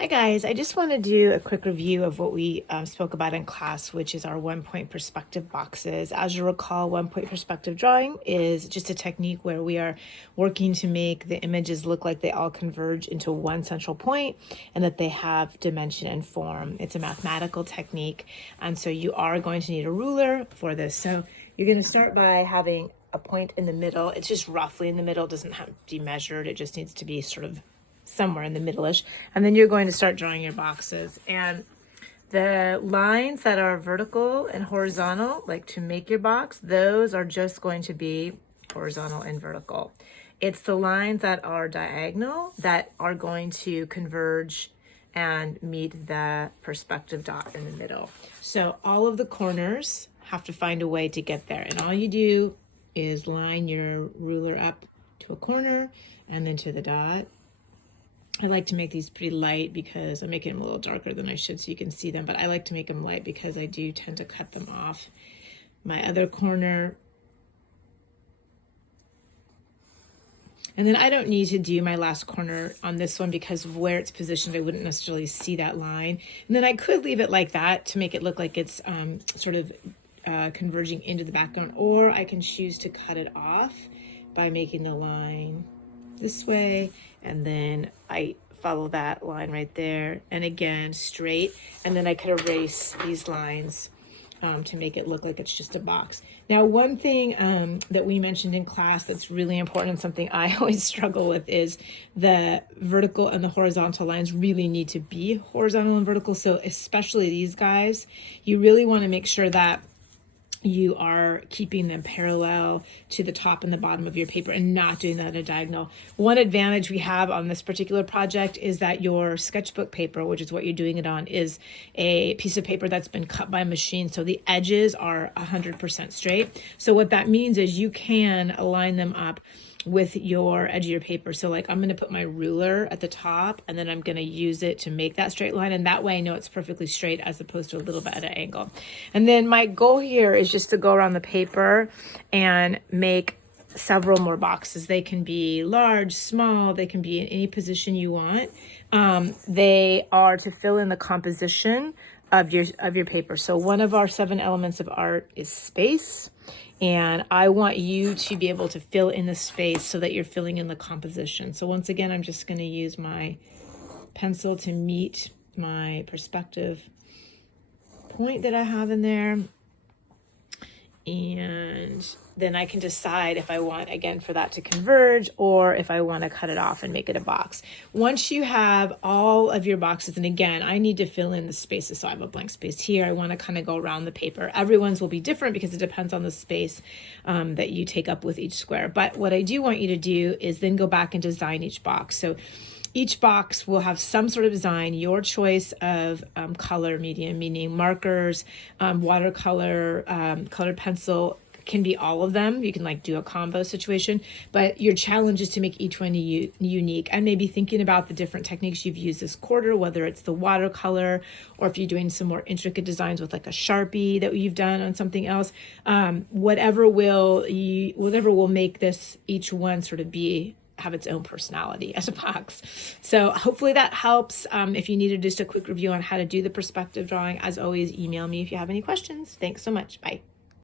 Hi guys, I just want to do a quick review of what we spoke about in class, which is our 1-point perspective boxes. As you recall, 1-point perspective drawing is just a technique where we are working to make the images look like they all converge into one central point and that they have dimension and form. It's a mathematical technique, and so you are going to need a ruler for this. So you're going to start by having a point in the middle. It's just roughly in the middle, it doesn't have to be measured, it just needs to be sort of somewhere in the middle-ish, and then you're going to start drawing your boxes. And the lines that are vertical and horizontal, like to make your box, those are just going to be horizontal and vertical. It's the lines that are diagonal that are going to converge and meet the perspective dot in the middle. So all of the corners have to find a way to get there, and all you do is line your ruler up to a corner and then to the dot. I like to make these pretty light because I'm making them a little darker than I should so you can see them, but I like to make them light because I do tend to cut them off. My other corner. And then I don't need to do my last corner on this one because of where it's positioned. I wouldn't necessarily see that line. And then I could leave it like that to make it look like it's sort of converging into the background, or I can choose to cut it off by making the line this way, and then I follow that line right there, and again straight, and then I could erase these lines to make it look like it's just a box. Now, one thing that we mentioned in class that's really important and something I always struggle with is the vertical and the horizontal lines really need to be horizontal and vertical. So especially these guys, you really want to make sure that you are keeping them parallel to the top and the bottom of your paper and not doing that at a diagonal. One advantage we have on this particular project is that your sketchbook paper, which is what you're doing it on, is a piece of paper that's been cut by machine. So the edges are 100% straight. So what that means is you can align them up with your edge of your paper. So like I'm going to put my ruler at the top and then I'm going to use it to make that straight line, and that way I know it's perfectly straight as opposed to a little bit at an angle. And then my goal here is just to go around the paper and make several more boxes. They can be large, small, they can be in any position you want. They are to fill in the composition of your paper. So one of our 7 elements of art is space, and I want you to be able to fill in the space so that you're filling in the composition. So once again, I'm just going to use my pencil to meet my perspective point that I have in there. And then I can decide if I want, again, for that to converge or if I want to cut it off and make it a box. Once you have all of your boxes, and again, I need to fill in the spaces. So I have a blank space here. I want to kind of go around the paper. Everyone's will be different because it depends on the space that you take up with each square. But what I do want you to do is then go back and design each box. So each box will have some sort of design, your choice of color medium, meaning markers, watercolor, colored pencil, can be all of them. You can like do a combo situation, but your challenge is to make each one unique, and maybe thinking about the different techniques you've used this quarter, whether it's the watercolor or if you're doing some more intricate designs with like a Sharpie that you've done on something else, whatever will make this each one sort of have its own personality as a box. So hopefully that helps. If you needed just a quick review on how to do the perspective drawing, as always, email me if you have any questions. Thanks so much. Bye.